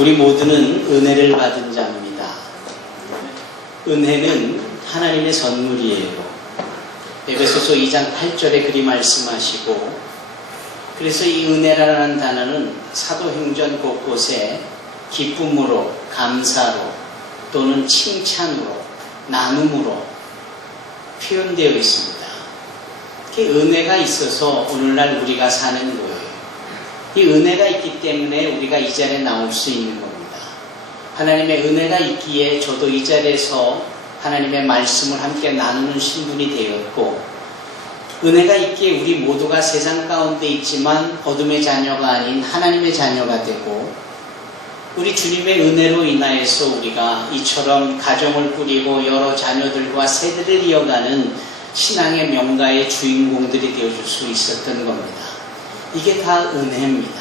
우리 모두는 은혜를 받은 자입니다. 은혜는 하나님의 선물이에요. 에베소서 2장 8절에 그리 말씀하시고, 그래서 이 은혜라는 단어는 사도행전 곳곳에 기쁨으로, 감사로, 또는 칭찬으로, 나눔으로 표현되어 있습니다. 은혜가 있어서 오늘날 우리가 사는 거예요. 이 은혜가 있기 때문에 우리가 이 자리에 나올 수 있는 겁니다. 하나님의 은혜가 있기에 저도 이 자리에서 하나님의 말씀을 함께 나누는 신분이 되었고, 은혜가 있기에 우리 모두가 세상 가운데 있지만 어둠의 자녀가 아닌 하나님의 자녀가 되고, 우리 주님의 은혜로 인하여서 우리가 이처럼 가정을 꾸리고 여러 자녀들과 세대를 이어가는 신앙의 명가의 주인공들이 되어줄 수 있었던 겁니다. 이게 다 은혜입니다.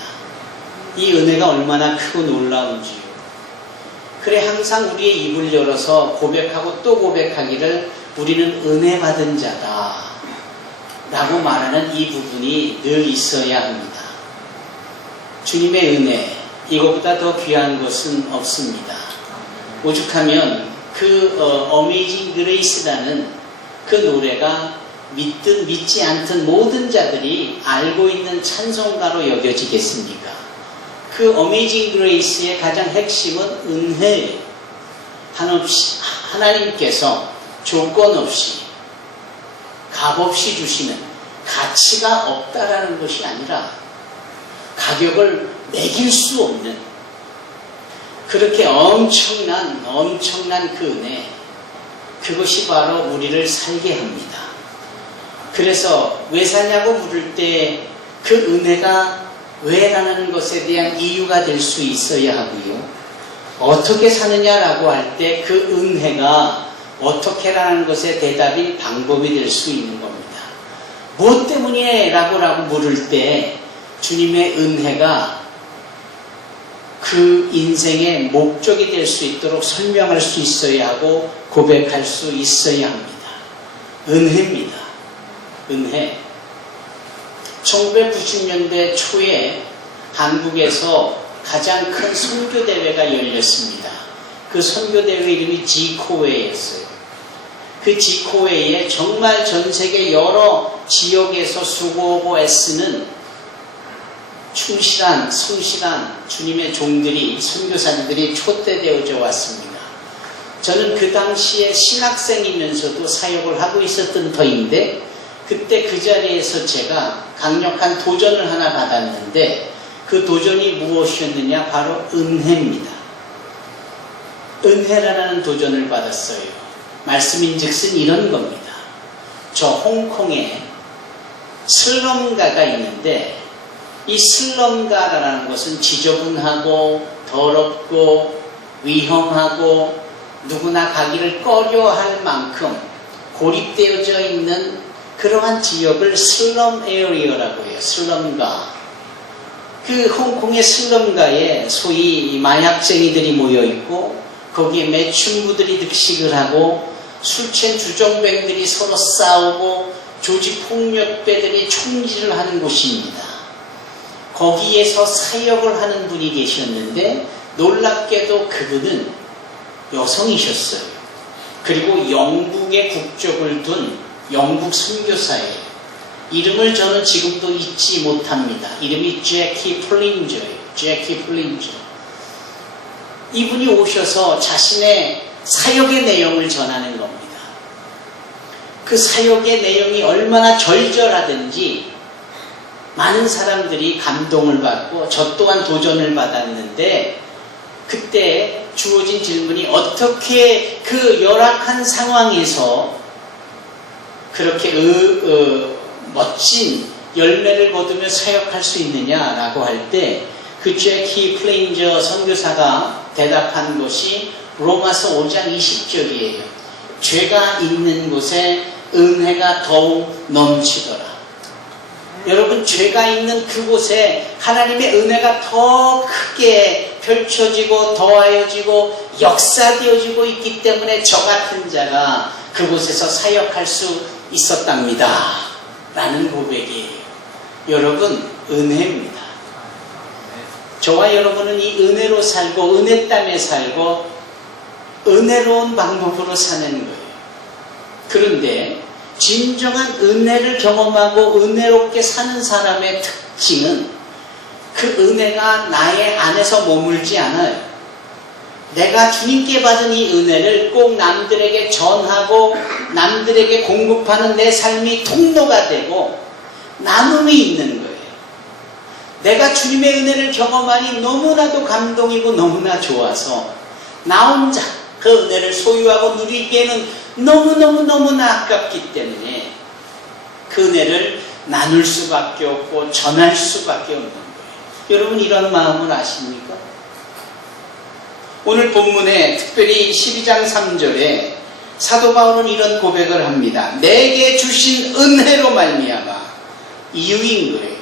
이 은혜가 얼마나 크고 놀라운지요. 그래, 항상 우리의 입을 열어서 고백하고 또 고백하기를 우리는 은혜 받은 자다 라고 말하는 이 부분이 늘 있어야 합니다. 주님의 은혜, 이것보다 더 귀한 것은 없습니다. 오죽하면 Amazing Grace라는 그 노래가 믿든 믿지 않든 모든 자들이 알고 있는 찬송가로 여겨지겠습니까? 그 Amazing Grace의 가장 핵심은 은혜예요. 한없이 하나님께서 조건 없이 값없이 주시는, 가치가 없다라는 것이 아니라 가격을 매길 수 없는 그렇게 엄청난 그 은혜, 그것이 바로 우리를 살게 합니다. 그래서 왜 사냐고 물을 때 그 은혜가 왜라는 것에 대한 이유가 될 수 있어야 하고요. 어떻게 사느냐라고 할 때 그 은혜가 어떻게라는 것에 대답이 방법이 될 수 있는 겁니다. 무엇 때문에? 라고 물을 때 주님의 은혜가 그 인생의 목적이 될 수 있도록 설명할 수 있어야 하고 고백할 수 있어야 합니다. 은혜입니다. 은혜. 1990년대 초에 한국에서 가장 큰 선교대회가 열렸습니다. 그 선교대회 이름이 지코웨이였어요. 그 지코웨이에 정말 전세계 여러 지역에서 수고하고 애쓰는 충실한, 성실한 주님의 종들이, 선교사님들이 초대되어져 왔습니다. 저는 그 당시에 신학생이면서도 사역을 하고 있었던 터인데, 그때 그 자리에서 제가 강력한 도전을 하나 받았는데, 그 도전이 무엇이었느냐? 바로 은혜입니다. 은혜라는 도전을 받았어요. 말씀인즉슨 이런 겁니다. 저 홍콩에 슬럼가가 있는데, 이 슬럼가라는 것은 지저분하고 더럽고 위험하고 누구나 가기를 꺼려할 만큼 고립되어져 있는 그러한 지역을 슬럼 에어리어라고 해요. 슬럼가. 그 홍콩의 슬럼가에 소위 마약쟁이들이 모여있고, 거기에 매춘부들이 득식을 하고, 술 취한 주정뱅들이 서로 싸우고, 조직폭력배들이 총질을 하는 곳입니다. 거기에서 사역을 하는 분이 계셨는데, 놀랍게도 그분은 여성이셨어요. 그리고 영국의 국적을 둔 영국 선교사예요. 이름을 저는 지금도 잊지 못합니다. 이름이 제키 플린저예요. 제키 플린저. 이분이 오셔서 자신의 사역의 내용을 전하는 겁니다. 그 사역의 내용이 얼마나 절절하든지 많은 사람들이 감동을 받고 저 또한 도전을 받았는데, 그때 주어진 질문이 어떻게 그 열악한 상황에서 그렇게 멋진 열매를 거두며 사역할 수 있느냐라고 할 때, 그 제키 플레인저 선교사가 대답한 것이 로마서 5장 20절이에요. 죄가 있는 곳에 은혜가 더욱 넘치더라. 여러분, 죄가 있는 그곳에 하나님의 은혜가 더 크게 펼쳐지고 더하여지고 역사되어지고 있기 때문에 저 같은 자가 그곳에서 사역할 수 있었답니다. 라는 고백이에요. 여러분, 은혜입니다. 저와 여러분은 이 은혜로 살고 은혜 땀에 살고 은혜로운 방법으로 사는 거예요. 그런데 진정한 은혜를 경험하고 은혜롭게 사는 사람의 특징은 그 은혜가 나의 안에서 머물지 않아요. 내가 주님께 받은 이 은혜를 꼭 남들에게 전하고 남들에게 공급하는 내 삶이 통로가 되고 나눔이 있는 거예요. 내가 주님의 은혜를 경험하니 너무나도 감동이고 너무나 좋아서 나 혼자 그 은혜를 소유하고 누리기에는 너무나 아깝기 때문에 그 은혜를 나눌 수밖에 없고 전할 수밖에 없는 거예요. 여러분 이런 마음을 아십니까? 오늘 본문에 특별히 12장 3절에 사도 바울은 이런 고백을 합니다. 내게 주신 은혜로 말미암아 이유인 거예요.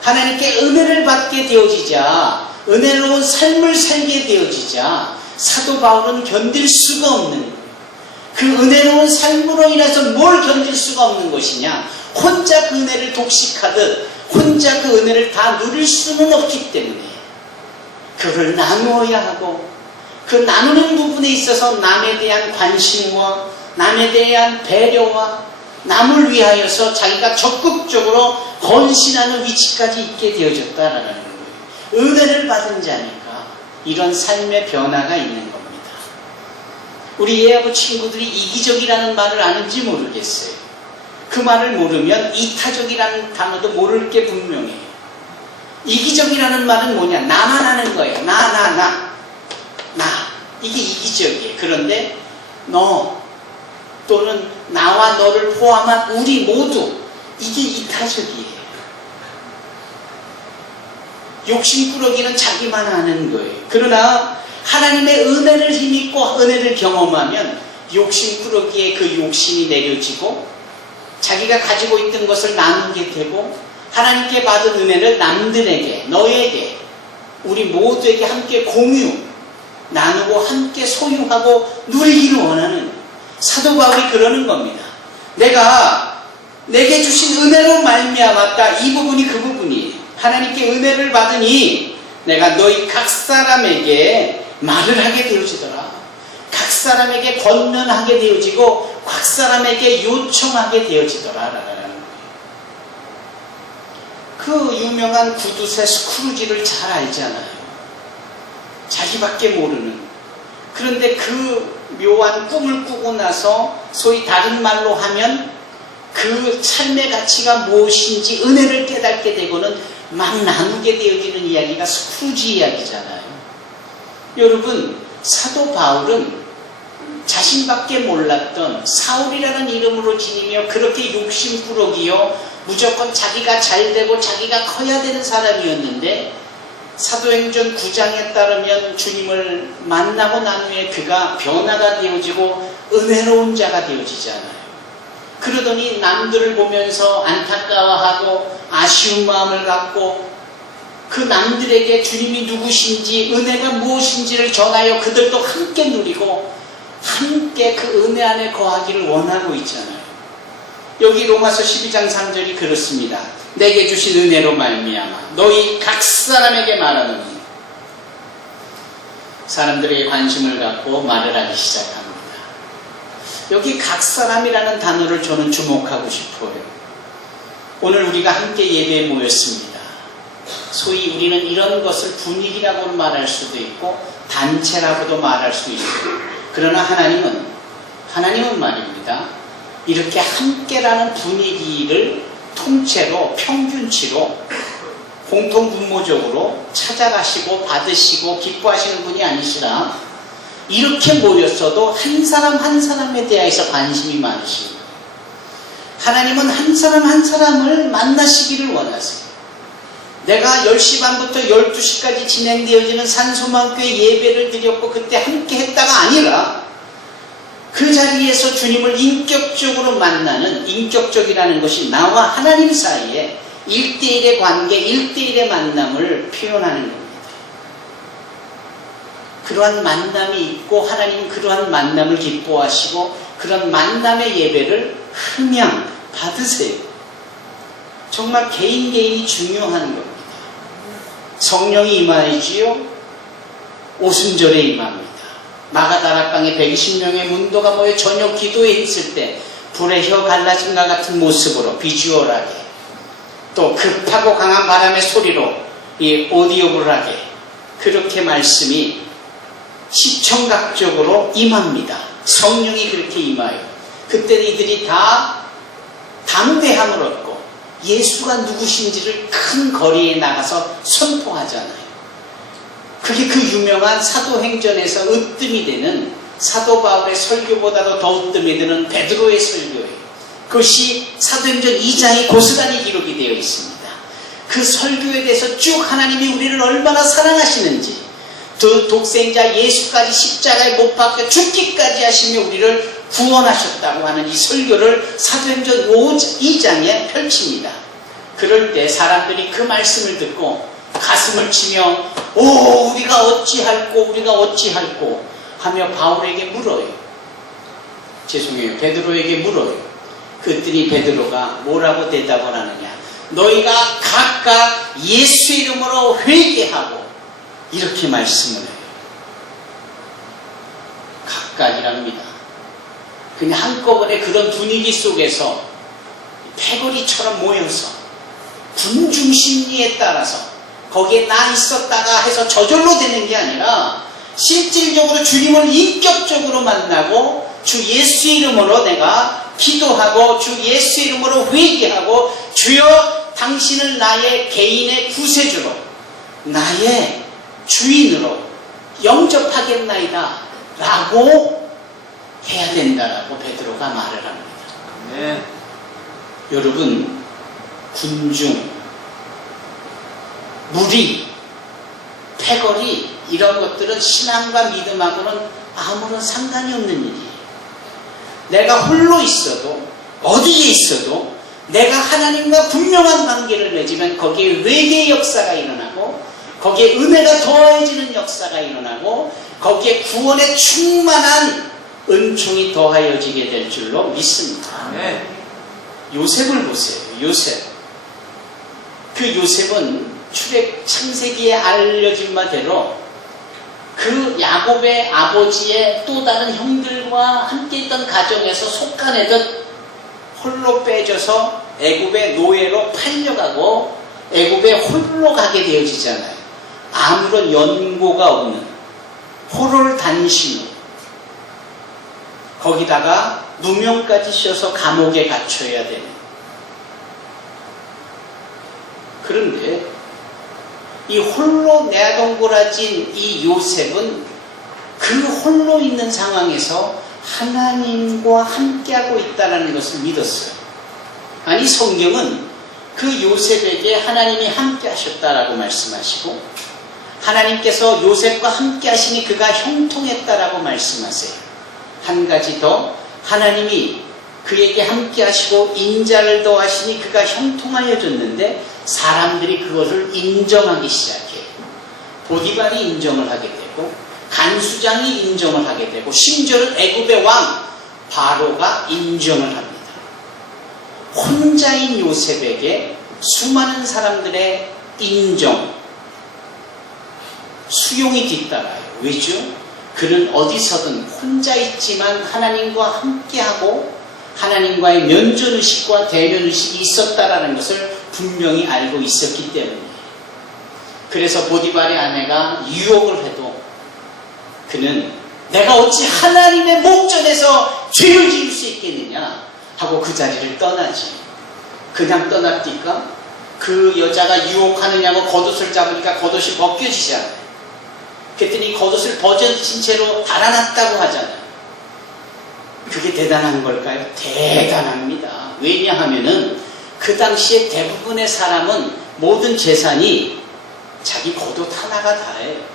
하나님께 은혜를 받게 되어지자 은혜로운 삶을 살게 되어지자 사도 바울은 견딜 수가 없는 거예요. 그 은혜로운 삶으로 인해서 뭘 견딜 수가 없는 것이냐? 혼자 그 은혜를 독식하듯 혼자 그 은혜를 다 누릴 수는 없기 때문에 그걸 나누어야 하고 그 나누는 부분에 있어서 남에 대한 관심과 남에 대한 배려와 남을 위하여서 자기가 적극적으로 헌신하는 위치까지 있게 되어졌다라는 거예요. 은혜를 받은 자니까 이런 삶의 변화가 있는 겁니다. 우리 예하고 친구들이 이기적이라는 말을 아는지 모르겠어요. 그 말을 모르면 이타적이라는 단어도 모를 게 분명해요. 이기적이라는 말은 뭐냐? 나만 하는 거예요. 나. 이게 이기적이에요. 그런데 너 또는 나와 너를 포함한 우리 모두 이게 이타적이에요. 욕심꾸러기는 자기만 하는 거예요. 그러나 하나님의 은혜를 힘입고 은혜를 경험하면 욕심꾸러기의 그 욕심이 내려지고 자기가 가지고 있던 것을 나누게 되고 하나님께 받은 은혜를 남들에게, 너에게, 우리 모두에게 함께 공유, 나누고 함께 소유하고 누리기를 원하는 사도 바울이 그러는 겁니다. 내게 주신 은혜로 말미암았다. 이 부분이 그 부분이에요. 하나님께 은혜를 받으니 내가 너희 각 사람에게 말을 하게 되어지더라. 각 사람에게 권면하게 되어지고 각 사람에게 요청하게 되어지더라 라는 거예요. 그 유명한 구두쇠 스크루지를 잘 알잖아요. 자기밖에 모르는. 그런데 그 묘한 꿈을 꾸고 나서 소위 다른 말로 하면 그 삶의 가치가 무엇인지 은혜를 깨닫게 되고는 막 나누게 되어지는 이야기가 스크루지 이야기잖아요. 여러분, 사도 바울은 자신밖에 몰랐던 사울이라는 이름으로 지니며 그렇게 욕심꾸러기요 무조건 자기가 잘되고 자기가 커야 되는 사람이었는데 사도행전 9장에 따르면 주님을 만나고 난 후에 그가 변화가 되어지고 은혜로운 자가 되어지잖아요. 그러더니 남들을 보면서 안타까워하고 아쉬운 마음을 갖고 그 남들에게 주님이 누구신지 은혜가 무엇인지를 전하여 그들도 함께 누리고 함께 그 은혜 안에 거하기를 원하고 있잖아요. 여기 로마서 12장 3절이 그렇습니다. 내게 주신 은혜로 말미암아 너희 각 사람에게 말하노니 사람들에게 관심을 갖고 말을 하기 시작합니다. 여기 각 사람이라는 단어를 저는 주목하고 싶어요. 오늘 우리가 함께 예배에 모였습니다. 소위 우리는 이런 것을 분위기라고 말할 수도 있고 단체라고도 말할 수 있어요. 그러나 하나님은 말입니다. 이렇게 함께라는 분위기를 통째로 평균치로 공통분모적으로 찾아가시고 받으시고 기뻐하시는 분이 아니시라 이렇게 모였어도 한 사람 한 사람에 대해서 관심이 많으십니다. 하나님은 한 사람 한 사람을 만나시기를 원하세요. 내가 10시 반부터 12시까지 진행되어지는 산소망교회 예배를 드렸고 그때 함께 했다가 아니라 그 자리에서 주님을 인격적으로 만나는, 인격적이라는 것이 나와 하나님 사이에 1대1의 관계, 1대1의 만남을 표현하는 겁니다. 그러한 만남이 있고 하나님은 그러한 만남을 기뻐하시고 그런 만남의 예배를 흠양 받으세요. 정말 개인이 중요한 겁니다. 성령이 임하지요. 오순절에 임합니다. 마가다락방에 120명의 문도가 모여 저녁 기도에 있을 때 불의 혀 갈라짐과 같은 모습으로 비주얼하게, 또 급하고 강한 바람의 소리로 이 오디오블하게 그렇게 말씀이 시청각적으로 임합니다. 성령이 그렇게 임하여 그때 이들이 다 담대함을 얻고 예수가 누구신지를 큰 거리에 나가서 선포하잖아요. 그게 그 유명한 사도행전에서 으뜸이 되는 사도 바울의 설교보다도 더 으뜸이 되는 베드로의 설교예요. 그것이 사도행전 2장에 고스란히 기록이 되어 있습니다. 그 설교에 대해서 쭉 하나님이 우리를 얼마나 사랑하시는지, 그 독생자 예수까지 십자가에 못 박혀 죽기까지 하시며 우리를 구원하셨다고 하는 이 설교를 사도행전 2장에 펼칩니다. 그럴 때 사람들이 그 말씀을 듣고 가슴을 치며 오 우리가 어찌할꼬 우리가 어찌할꼬 하며 바울에게 물어요. 죄송해요. 베드로에게 물어요. 그랬더니 베드로가 뭐라고 대답을 하느냐. 너희가 각각 예수 이름으로 회개하고 이렇게 말씀을 해요. 각각이랍니다. 그냥 한꺼번에 그런 분위기 속에서 패거리처럼 모여서 군중심리에 따라서 거기에 나 있었다가 해서 저절로 되는 게 아니라 실질적으로 주님을 인격적으로 만나고 주 예수 이름으로 내가 기도하고 주 예수 이름으로 회개하고 주여 당신을 나의 개인의 구세주로 나의 주인으로 영접하겠나이다 라고 해야 된다라고 베드로가 말을 합니다. 네. 여러분, 군중, 무리, 패거리 이런 것들은 신앙과 믿음하고는 아무런 상관이 없는 일이에요. 내가 홀로 있어도 어디에 있어도 내가 하나님과 분명한 관계를 맺으면 거기에 외계의 역사가 일어나고 거기에 은혜가 더해지는 역사가 일어나고 거기에 구원의 충만한 은총이 더하여지게 될 줄로 믿습니다. 네. 요셉을 보세요. 요셉. 그 요셉은 창세기에 알려진 바대로 그 야곱의 아버지의 또 다른 형들과 함께 있던 가정에서 속가내듯 홀로 빼져서 애굽의 노예로 팔려가고 애굽에 홀로 가게 되어지잖아요. 아무런 연고가 없는 호롤단신으로 거기다가 누명까지 씌워서 감옥에 갇혀야 되는. 그런데 이 홀로 내동그라진 이 요셉은 그 홀로 있는 상황에서 하나님과 함께하고 있다는 것을 믿었어요. 아니 성경은 그 요셉에게 하나님이 함께 하셨다라고 말씀하시고 하나님께서 요셉과 함께 하시니 그가 형통했다라고 말씀하세요. 한 가지 더 하나님이 그에게 함께 하시고 인자를 더하시니 그가 형통하여졌는데 사람들이 그것을 인정하기 시작해요. 보디발이 인정을 하게 되고 간수장이 인정을 하게 되고 심지어는 애굽의 왕 바로가 인정을 합니다. 혼자인 요셉에게 수많은 사람들의 인정, 수용이 뒤따라요. 왜죠? 그는 어디서든 혼자 있지만 하나님과 함께하고 하나님과의 면전의식과 대면의식이 있었다라는 것을 분명히 알고 있었기 때문이에요. 그래서 보디발의 아내가 유혹을 해도 그는 내가 어찌 하나님의 목전에서 죄를 지을 수 있겠느냐 하고 그 자리를 떠나지. 그냥 떠납니까? 그 여자가 유혹하느냐고 겉옷을 잡으니까 겉옷이 벗겨지잖아요. 그랬더니 겉옷을 벗어진 채로 달아났다고 하잖아요. 그게 대단한 걸까요? 대단합니다. 왜냐하면은 그 당시에 대부분의 사람은 모든 재산이 자기 겉옷 하나가 다예요.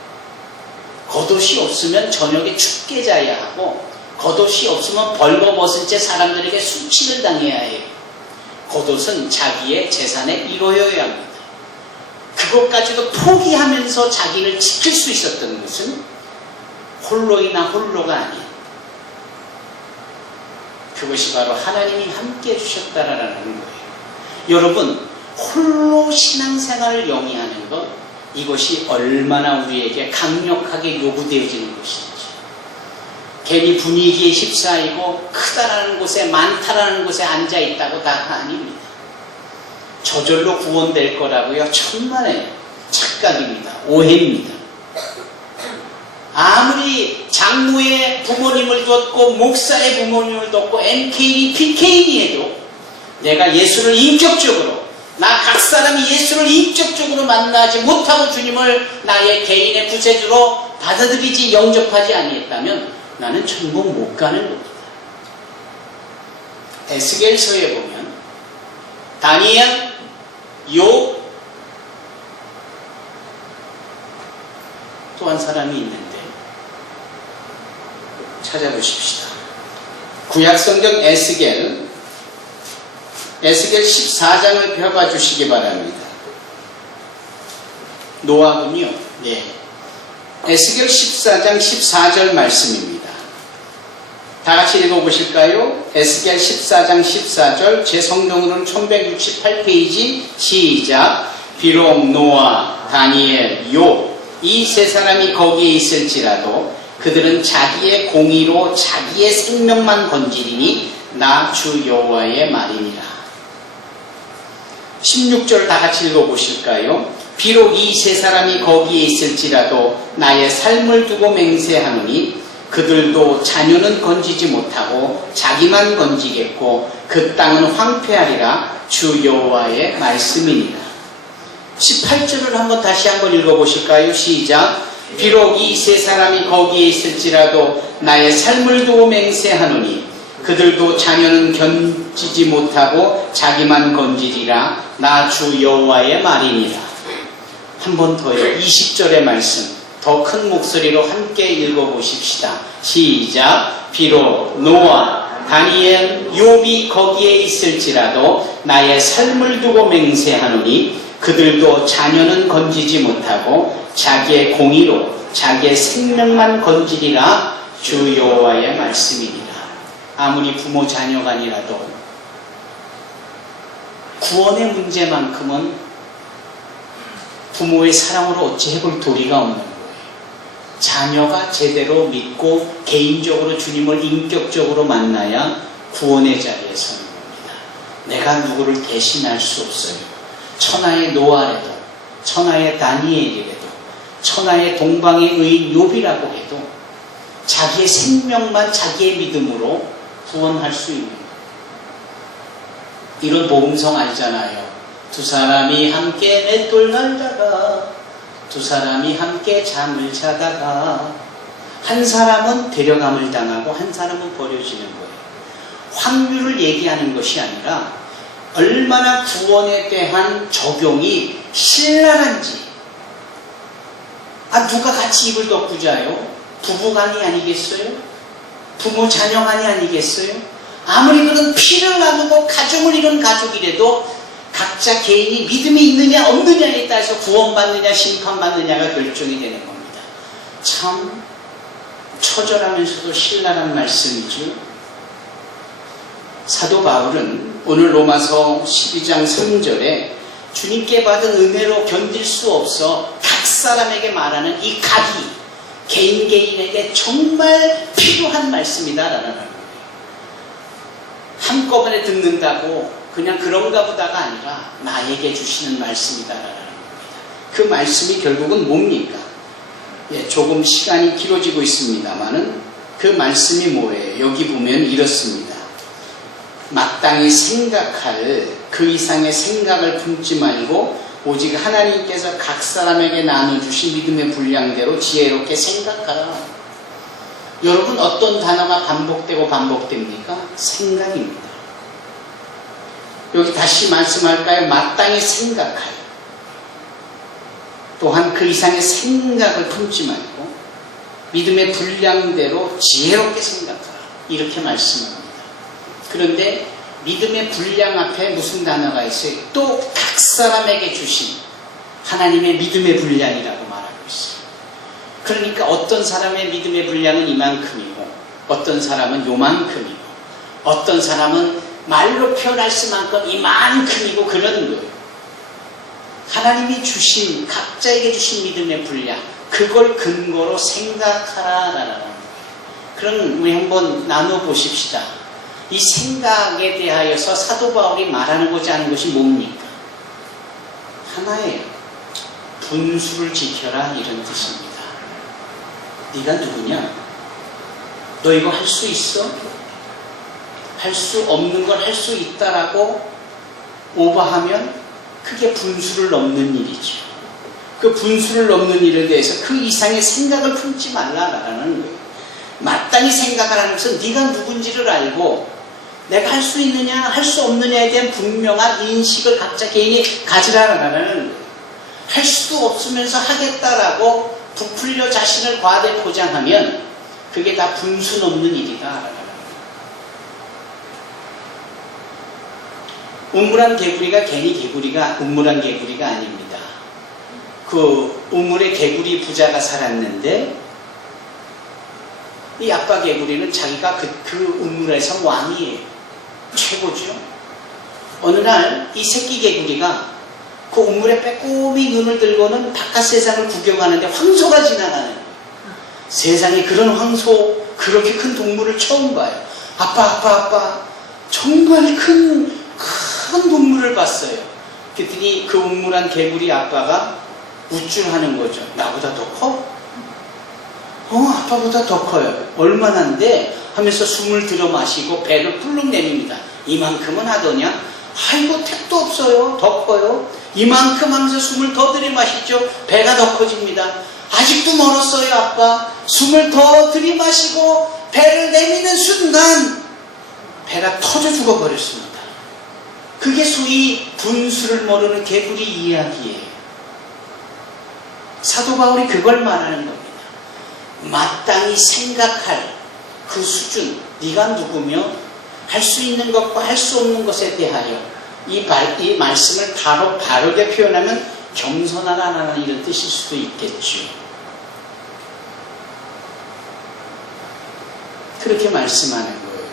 겉옷이 없으면 저녁에 춥게 자야 하고 겉옷이 없으면 벌거벗은 채 사람들에게 수치를 당해야 해요. 겉옷은 자기의 재산의 일호여야 합니다. 그것까지도 포기하면서 자기를 지킬 수 있었던 것은 홀로이나 홀로가 아닌 그것이 바로 하나님이 함께 해주셨다라는 거예요. 여러분, 홀로 신앙생활을 영위하는 것 이것이 얼마나 우리에게 강력하게 요구되어지는 것인지. 괜히 분위기에 휩싸이고 크다라는 곳에 많다라는 곳에 앉아있다고 다가 아닙니다. 저절로 구원될 거라고요? 천만의 착각입니다. 오해입니다. 아무리 장로의 부모님을 뒀고 목사의 부모님을 뒀고 MK니 PK니 해도 내가 예수를 인격적으로 나 각 사람이 예수를 인격적으로 만나지 못하고 주님을 나의 개인의 구세주로 받아들이지 영접하지 아니했다면 나는 천국 못 가는 겁니다. 에스겔서에 보면 다니엘, 욥 또 한 사람이 있는데 찾아보십시다. 구약성경 에스겔 14장을 펴봐 주시기 바랍니다. 노아군요. 네. 에스겔 14장 14절 말씀입니다. 다 같이 읽어보실까요? 에스겔 14장 14절 제 성경으로는 1168페이지 시작. 비록 노아, 다니엘, 욥 이 세 사람이 거기에 있을지라도 그들은 자기의 공의로 자기의 생명만 건지리니 나 주 여호와의 말이니라. 16절 다 같이 읽어보실까요? 비록 이 세 사람이 거기에 있을지라도 나의 삶을 두고 맹세하노니 그들도 자녀는 건지지 못하고 자기만 건지겠고 그 땅은 황폐하리라. 주 여호와의 말씀이니라. 18절을 다시 한번 읽어보실까요? 시작. 비록 이 세 사람이 거기에 있을지라도 나의 삶을 두고 맹세하노니 그들도 자녀는 건지지 못하고 자기만 건지리라. 나 주 여호와의 말이니라. 한 번 더요. 20절의 말씀 더 큰 목소리로 함께 읽어보십시다. 시작. 비록 노아, 다니엘, 욥이 거기에 있을지라도 나의 삶을 두고 맹세하노니 그들도 자녀는 건지지 못하고 자기의 공의로 자기의 생명만 건지리라. 주 여호와의 말씀이니라. 아무리 부모 자녀간이라도 구원의 문제만큼은 부모의 사랑으로 어찌 해볼 도리가 없는 거예요. 자녀가 제대로 믿고 개인적으로 주님을 인격적으로 만나야 구원의 자리에 서는 겁니다. 내가 누구를 대신할 수 없어요. 천하의 노아라도 천하의 다니엘이라도 천하의 동방의 의인 욥이라고 해도 자기의 생명만 자기의 믿음으로 구원할 수 있는 거예요. 이런 복음성 알잖아요. 두 사람이 함께 맷돌 날다가 두 사람이 함께 잠을 자다가 한 사람은 데려감을 당하고 한 사람은 버려지는 거예요. 확률을 얘기하는 것이 아니라 얼마나 구원에 대한 적용이 신랄한지. 누가 같이 입을 덮고 자요? 부부간이 아니겠어요? 부모 자녀간이 아니겠어요? 아무리 그런 피를 나누고 가정을 이룬 가족이라도 각자 개인이 믿음이 있느냐 없느냐에 따라서 구원받느냐 심판받느냐가 결정이 되는 겁니다. 참 처절하면서도 신랄한 말씀이죠. 사도 바울은 오늘 로마서 12장 3절에 주님께 받은 은혜로 견딜 수 없어 각 사람에게 말하는 이 각이 개인에게 정말 필요한 말씀이다라는 거예요. 한꺼번에 듣는다고 그냥 그런가 보다가 아니라 나에게 주시는 말씀이다라는 겁니다. 그 말씀이 결국은 뭡니까? 조금 시간이 길어지고 있습니다만은 그 말씀이 뭐예요? 여기 보면 이렇습니다. 마땅히 생각할 그 이상의 생각을 품지 말고 오직 하나님께서 각 사람에게 나눠주신 믿음의 분량대로 지혜롭게 생각하라. 여러분 어떤 단어가 반복됩니까? 생각입니다. 여기 다시 말씀할까요? 마땅히 생각하여. 또한 그 이상의 생각을 품지 말고 믿음의 분량대로 지혜롭게 생각하라. 이렇게 말씀합니다. 그런데 믿음의 분량 앞에 무슨 단어가 있어요? 또 각 사람에게 주신 하나님의 믿음의 분량이라고 말하고 있어요. 그러니까 어떤 사람의 믿음의 분량은 이만큼이고 어떤 사람은 요만큼이고 어떤 사람은 말로 표현할 수만큼 이만큼이고 그런 거예요. 하나님이 주신, 각자에게 주신 믿음의 분량, 그걸 근거로 생각하라라는. 그럼 우리 한번 나눠보십시다. 이 생각에 대하여서 사도 바울이 말하고자 하는 것이 뭡니까? 하나예요. 분수를 지켜라, 이런 뜻입니다. 네가 누구냐? 너 이거 할 수 있어? 할 수 없는 걸 할 수 있다라고 오버하면 그게 분수를 넘는 일이죠. 그 분수를 넘는 일에 대해서 그 이상의 생각을 품지 말라라는 거예요. 마땅히 생각하라는 것은 네가 누군지를 알고 내가 할 수 있느냐 할 수 없느냐에 대한 분명한 인식을 각자 개인이 가지라라는 거예요. 할 수도 없으면서 하겠다라고 부풀려 자신을 과대 포장하면 그게 다 분수 넘는 일이다. 우물한 개구리가 괜히 개구리가 우물한 개구리가 아닙니다. 그 우물에 개구리 부자가 살았는데 이 아빠 개구리는 자기가 그 우물에서 왕이에요. 최고죠. 어느 날 이 새끼 개구리가 그 우물에 빼꼼히 눈을 들고는 바깥 세상을 구경하는데 황소가 지나가는 거예요. 세상에 그런 황소, 그렇게 큰 동물을 처음 봐요. 아빠 정말 큰 동물을 봤어요. 그랬더니 그 우물한 개구리 아빠가 우쭐하는 거죠. 나보다 더 커? 아빠보다 더 커요. 얼마나인데? 하면서 숨을 들여 마시고 배를 불룩 내밉니다. 이만큼은 하더냐? 아이고 택도 없어요. 더 커요. 이만큼 하면서 숨을 더 들이마시죠. 배가 더 커집니다. 아직도 멀었어요, 아빠. 숨을 더 들이마시고 배를 내미는 순간 배가 터져 죽어버렸습니다. 그게 소위 분수를 모르는 개구리 이야기예요. 사도 바울이 그걸 말하는 겁니다. 마땅히 생각할 그 수준, 네가 누구며 할 수 있는 것과 할 수 없는 것에 대하여 이 말씀을 바르게 표현하면 겸손하라는 이런 뜻일 수도 있겠죠. 그렇게 말씀하는 거예요.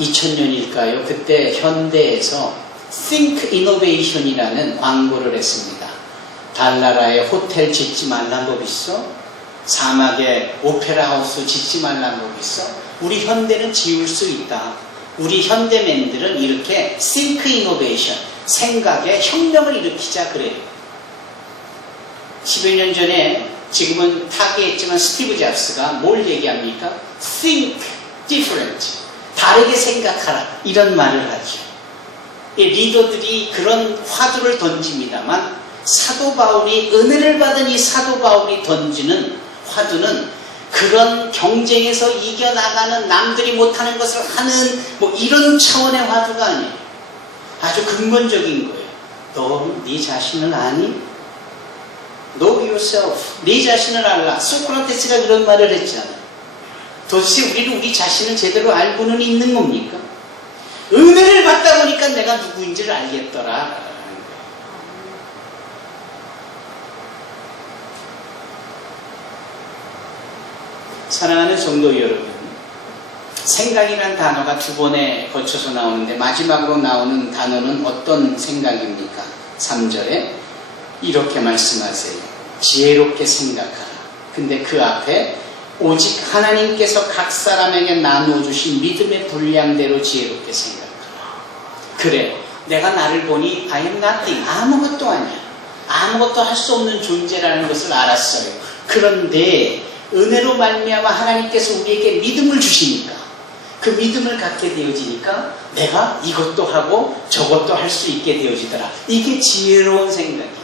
2000년일까요? 그때 현대에서 Think Innovation이라는 광고를 했습니다. 달나라에 호텔 짓지 말란 법 있어? 사막에 오페라 하우스 짓지 말란 법 있어? 우리 현대는 지을 수 있다. 우리 현대맨들은 이렇게 Think Innovation, 생각에 혁명을 일으키자 그래요. 10여 년 전에 지금은 타계했지만 스티브 잡스가 뭘 얘기합니까? Think different. 다르게 생각하라. 이런 말을 하죠. 리더들이 그런 화두를 던집니다만 사도 바울이 은혜를 받은 이 사도 바울이 던지는 화두는 그런 경쟁에서 이겨나가는 남들이 못하는 것을 하는 뭐 이런 차원의 화두가 아니에요. 아주 근본적인 거예요. 너 네 자신을 아니? Know yourself. 네 자신을 알라. 소크라테스가 그런 말을 했잖아요. 도대체 우리는 우리 자신을 제대로 알고는 있는 겁니까? 은혜를 받다 보니까 내가 누구인지를 알겠더라. 사랑하는 성도 여러분, 생각이란 단어가 두 번에 거쳐서 나오는데 마지막으로 나오는 단어는 어떤 생각입니까? 3절에 이렇게 말씀하세요. 지혜롭게 생각하라. 근데 그 앞에 오직 하나님께서 각 사람에게 나누어 주신 믿음의 분량대로 지혜롭게 생각하라. 그래, 내가 나를 보니 I am nothing. 아무것도 아니야. 아무것도 할 수 없는 존재라는 것을 알았어요. 그런데 은혜로 말미암아 하나님께서 우리에게 믿음을 주시니까 그 믿음을 갖게 되어지니까 내가 이것도 하고 저것도 할 수 있게 되어지더라. 이게 지혜로운 생각이에요.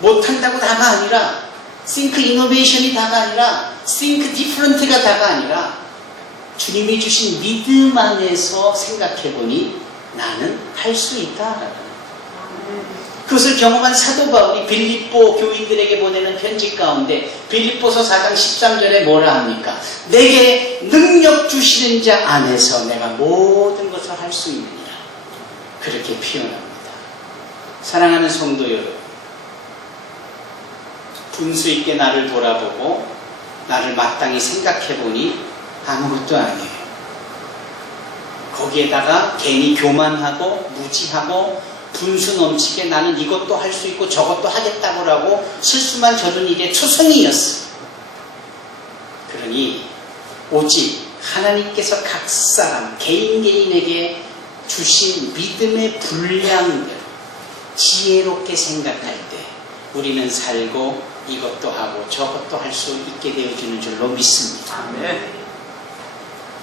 못한다고 다가 아니라 Think Innovation이 다가 아니라 Think Different가 다가 아니라 주님이 주신 믿음 안에서 생각해보니 나는 할 수 있다. 그것을 경험한 사도 바울이 빌립보 교인들에게 보내는 편지 가운데 빌립보서 4장 13절에 뭐라 합니까? 내게 능력 주시는 자 안에서 내가 모든 것을 할 수 있느니라. 그렇게 표현합니다. 사랑하는 성도 여러분, 분수 있게 나를 돌아보고 나를 마땅히 생각해보니 아무것도 아니에요. 거기에다가 괜히 교만하고 무지하고 분수 넘치게 나는 이것도 할 수 있고 저것도 하겠다고 하고 스스만 저는 일에 투성이였어요. 그러니 오직 하나님께서 각 사람 개인에게 주신 믿음의 분량대로 지혜롭게 생각할 때 우리는 살고 이것도 하고 저것도 할 수 있게 되어지는 줄로 믿습니다. 아멘.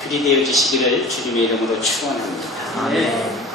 그리 되어지시기를 주님의 이름으로 축원합니다. 아멘.